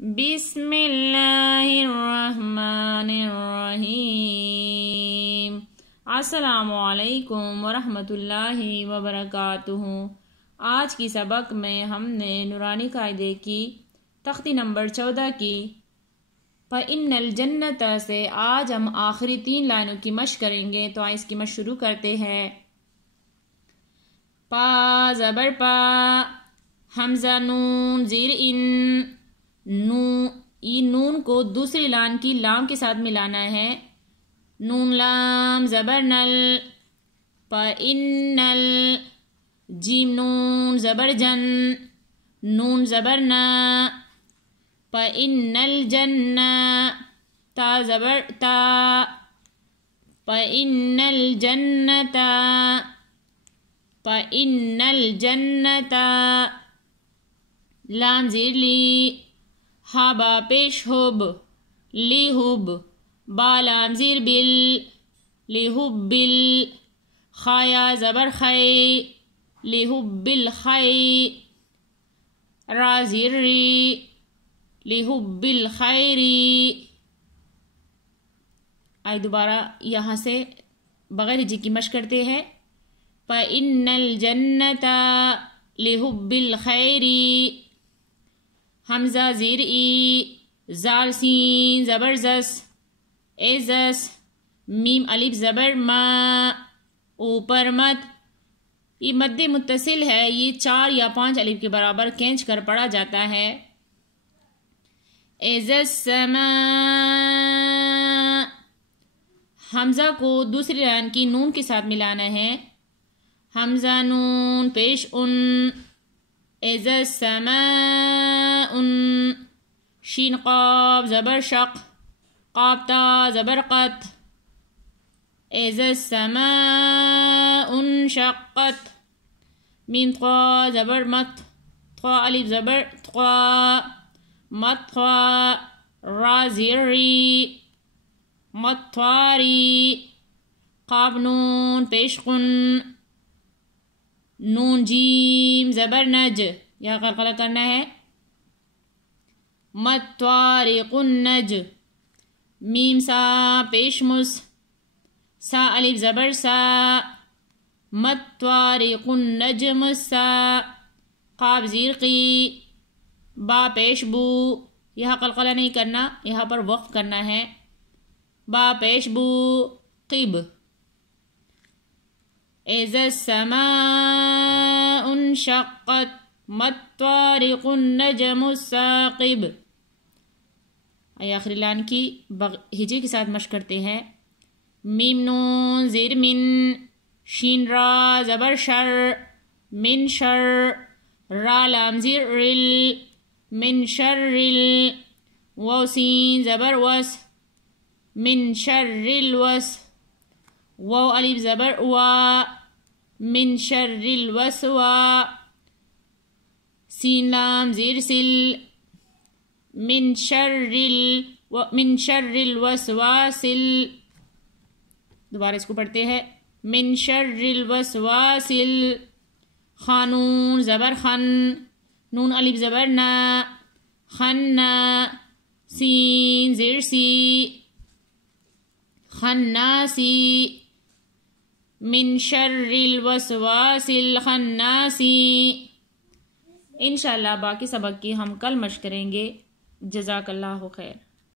بسم اللہ الرحمن الرحیم۔ السلام علیکم ورحمۃ اللہ وبرکاتہ۔ آج کی سبق میں ہم نے نورانی قاعدے کی تختی نمبر 14 کی فَإِنَّ الْجَنَّةَ سے آج ہم آخری 3 لائنوں کی مشق کریں گے، تو اس کی مشق شروع کرتے ہیں۔ پا زبر پا، حمزہ نون زیر ان، نون کو دوسری لام کی لام کے ساتھ ملانا ہے۔ نون لام زبر نل، فَإِنَّ جیم نون زبر جن، نون زبر نا، فَإِنَّ الْجَنَّةَ تا زبر تا، فَإِنَّ الْجَنَّةَ، فَإِنَّ الْجَنَّةَ لام زیر لی، ہا با پیش ہوب، لی ہوب، با لام زیر بل، لی ہوب بل، خایا زبر خی، لی ہوب بل خی، را زیر ری، لی ہوب بل خیری۔ آئے دوبارہ یہاں سے بغیر ہجے کی مشق کرتے ہیں۔ فَإِنَّ الْجَنَّةَ لِحُبِّ الْخَيْرِ، حمزہ زیر ای، زال سین زبر زس، ایزس، میم الف زبر ما، اوپر مد، یہ مد متصل ہے، یہ 4 یا 5 الف کے برابر کھینچ کر پڑھا جاتا ہے۔ ایزا السماء، حمزہ کو دوسری لائن کی نون کے ساتھ ملانا ہے۔ حمزہ نون پیش ان، ایزا السماء، شین قاف زبر شق، قاف تا زبر قط، ایزا السماء انشقت، میم تقا زبر مت، تقا الف زبر تقا، مطفا، را زیر ری، مطفاری، قاف نون پیش قن، نون جیم زبر نج، یہاں قلقلہ کرنا ہے، مطارق النج، میم سا پیش مس، سا الف زبر سا، مطارق النجم سا، قاف زیر قی، با پیش بو، یہاں قلقلہ نہیں کرنا، یہاں پر وقف کرنا ہے، با پیش بو، قب، ایزا السماء انشقت، مطارق النجم الثاقب۔ آخری لائن کی ہجے کے ساتھ مشق کرتے ہیں۔ میم نون زیر من، شین را زبر شر، من شر، را لام زیر رل، من شر رل، واو سین زبر وس، من شر الوس، واو الف زبر وا، من شر الوسوا، سین لام زیر سل، من شر الوسواسل۔ دوبارہ اس کو پڑھتے ہیں۔ من شر الوسواسل، خانون زبر خن، نون الف زبر نا، خنا، سین زیر سی، خناسی، من شر الوسواس الخناسی۔ انشاءاللہ باقی سبق کی ہم کل مشق کریں گے۔ جزاک اللہ خیر۔